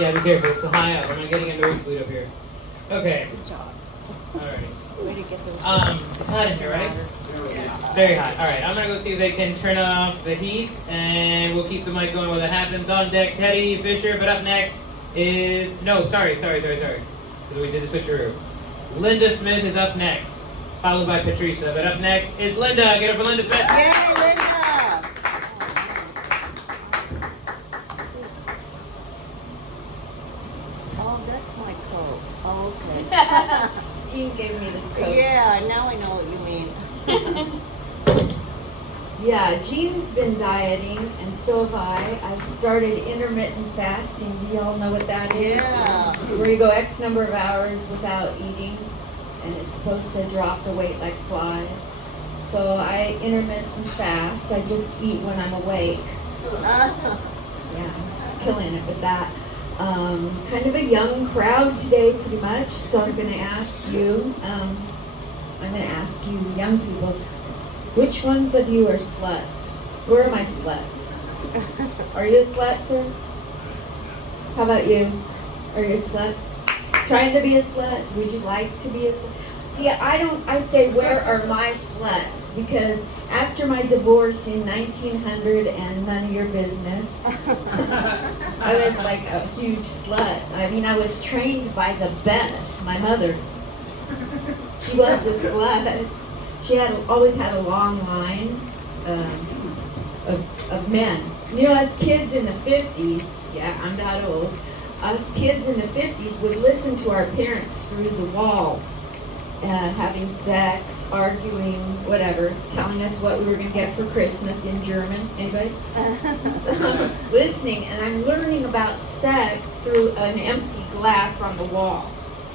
Yeah, be careful. It's high up. I'm not getting a nosebleed up here. Okay. Good job. All right. Way to get those. It's hot in here, right? Very hot. All right. I'm gonna go see if they can turn off the heat, and we'll keep the mic going while that happens. On deck, Teddy Fisher. But up next is sorry. Because we did the switcheroo. Linda Smith is up next, followed by Patricia. But up next is Linda. Get up for Linda Smith. Yay, Linda! Oh, that's my coat. Oh, okay. Jean gave me this coat. Yeah, now I know what you mean. Yeah, Jean's been dieting, and so have I. I've started intermittent fasting. Do y'all know what that is? Yeah. Where you go X number of hours without eating, and it's supposed to drop the weight like flies. So I intermittent fast. I just eat when I'm awake. Yeah, I'm killing it with that. Kind of a young crowd today, pretty much. So I'm going to ask you, young people, which ones of you are sluts? Where are my sluts? Are you a slut, sir? How about you? Are you a slut? Trying to be a slut? Would you like to be a slut? See, I say, where are my sluts? Because after my divorce in 1900 and none of your business, I was like a huge slut. I mean, I was trained by the best. My mother, she was a slut. She always had a long line of men. You know, us kids in the 50s, yeah, I'm not old, us kids in the 50s would listen to our parents through the wall, having sex, arguing, whatever, telling us what we were going to get for Christmas in German. Anybody? So, listening, and I'm learning about sex through an empty glass on the wall.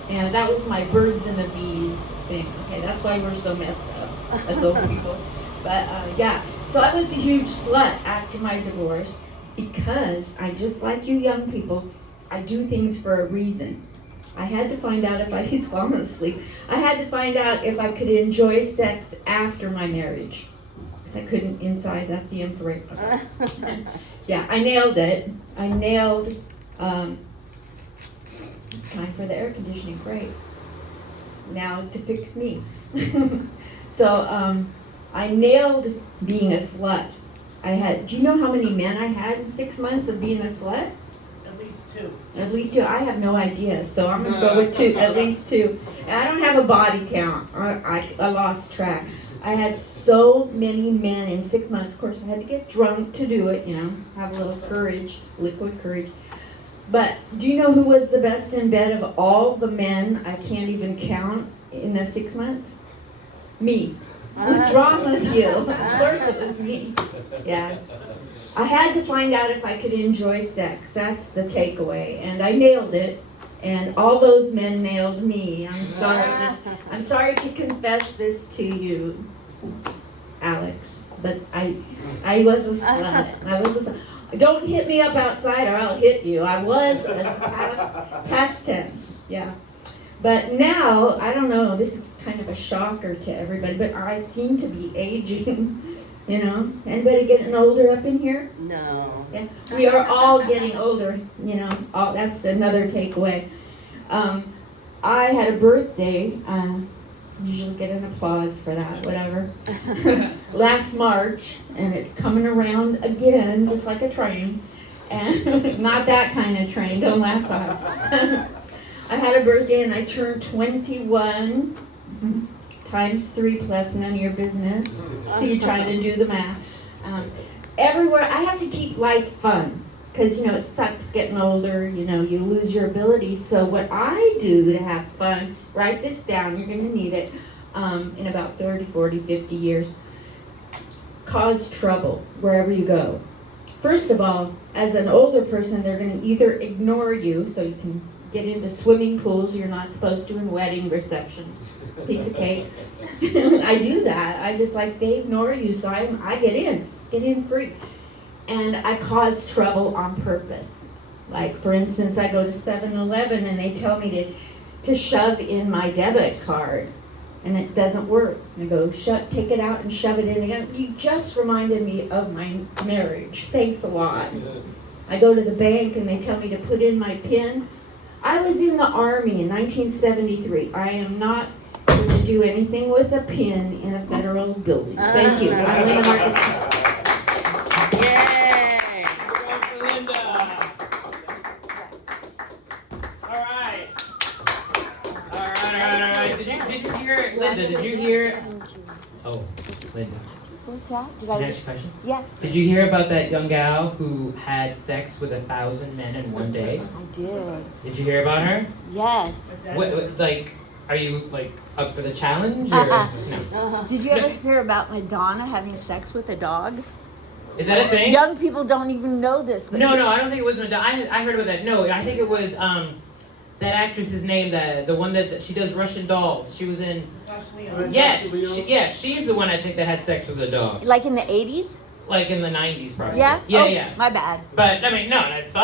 And that was my birds and the bees thing. Okay, that's why we're so messed up as old people. But yeah, so I was a huge slut after my divorce because I, just like you young people, I do things for a reason. I had to find out if he's falling asleep. I had to find out if I could enjoy sex after my marriage. Because I couldn't inside, that's the infrared. Yeah, I nailed it. I nailed, it's time for the air conditioning, great. Now to fix me. So I nailed being a slut. Do you know how many men I had in 6 months of being a slut? At least two. At least two. I have no idea, so I'm gonna go with two. At least two. And I don't have a body count. I lost track. I had so many men in 6 months. Of course, I had to get drunk to do it. You know, have a little courage, liquid courage. But do you know who was the best in bed of all the men? I can't even count in the 6 months. Me. What's wrong with you? Of course it was me. Yeah. I had to find out if I could enjoy sex. That's the takeaway. And I nailed it. And all those men nailed me. I'm sorry to confess this to you, Alex. But I was a slut. I was a slut. Don't hit me up outside or I'll hit you. I was past tense. Yeah. But now, I don't know, this is kind of a shocker to everybody, but I seem to be aging, you know. Anybody getting older up in here? No. Yeah. We are all getting older, you know. That's another takeaway. I had a birthday, usually get an applause for that, whatever, last March, and it's coming around again, just like a train, and not that kind of train, don't laugh so I had a birthday and I turned 21 times 3 plus none of your business. So you're trying to do the math. Everywhere, I have to keep life fun because, you know, it sucks getting older, you know, you lose your abilities. So what I do to have fun, write this down, you're going to need it in about 30, 40, 50 years. Cause trouble wherever you go. First of all, as an older person, they're going to either ignore you so you can get into swimming pools you're not supposed to in wedding receptions. Piece of cake. I do that. I just like, they ignore you, so I get in free. And I cause trouble on purpose. Like, for instance, I go to 7-Eleven and they tell me to shove in my debit card. And it doesn't work. I go, take it out and shove it in again. You just reminded me of my marriage. Thanks a lot. I go to the bank and they tell me to put in my PIN. I was in the Army in 1973. I am not going to do anything with a PIN in a federal building. Thank you. I'm Linda Marcus. Yay! Go for Linda. All right. All right. Did you hear, Linda? Did you hear? Oh, Linda. What's that? Did Can I I? ask you a question? Yeah, Did you hear about that young gal who had sex with 1,000 men in one day? I did. Did you hear about her? Yes. What like, are you like up for the challenge or no? Did you ever hear about Madonna having sex with a dog? Is that a thing? Young people don't even know this. But No, I don't think it was Madonna. I heard about that. No, I think it was that actress's name, the one that she does Russian dolls. She was in. Yes, she's the one I think that had sex with a dog. Like in the 80s? Like in the 90s, probably. Yeah? Yeah, Oh, yeah. my bad. But I mean, no, that's fine.